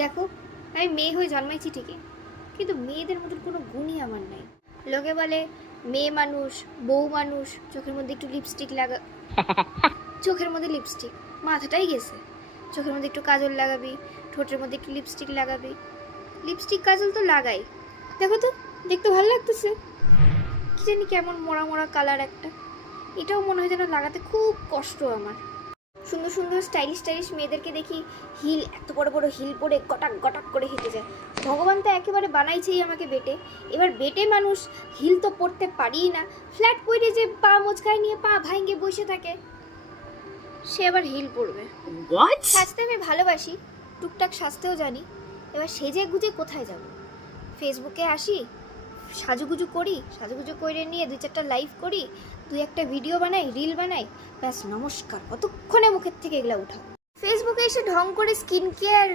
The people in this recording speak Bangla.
দেখো, আমি মেয়ে হয়ে জন্মাইছি ঠিকই, কিন্তু মেয়েদের মতন কোনো গুণই আমার নাই। লোকে বলে মেয়ে মানুষ, বউ মানুষ, চোখের মধ্যে একটু লিপস্টিক লাগা, চোখের মধ্যে লিপস্টিক, মাথাটাই গেছে। চোখের মধ্যে একটু কাজল লাগাবি, ঠোঁটের মধ্যে একটু লিপস্টিক লাগাবি। লিপস্টিক কাজল তো লাগাই, দেখো তো দেখতে ভালো লাগতেছে, কি জানি কেমন মরা মরা কালার একটা। এটাও মনে হয় যেন লাগাতে খুব কষ্ট আমার। সুন্দর সুন্দর স্টাইলিশ স্টাইলিশ মেয়েদেরকে দেখি হিল, এত বড় বড় হিল পরে গটাক গটাক করে হেঁটে যায়। ভগবান তো একেবারে বানাইছেই আমাকে বেটে, এবার বেটে মানুষ হিল তো পরতে পারিই না, ফ্ল্যাট পরে যে পা মোচকায় নিয়ে পা ভাঙে বসে থাকে, সে আবার হিল পরবে। সাজতে আমি ভালোবাসি, টুকটাক সাজতেও জানি। এবার সেজে গুজে কোথায় যাব? ফেসবুকে আসি, সাজুগুজু করি, সাজুগুজু করে নিয়ে 2-4টা লাইভ করি, 2-একটা ভিডিও বানাই, রিল বানাই, ব্যাস নমস্কার, কতক্ষণে মুখের থেকে এগুলো উঠাও। ফেসবুকে এসে ঢং করে স্কিন কেয়ার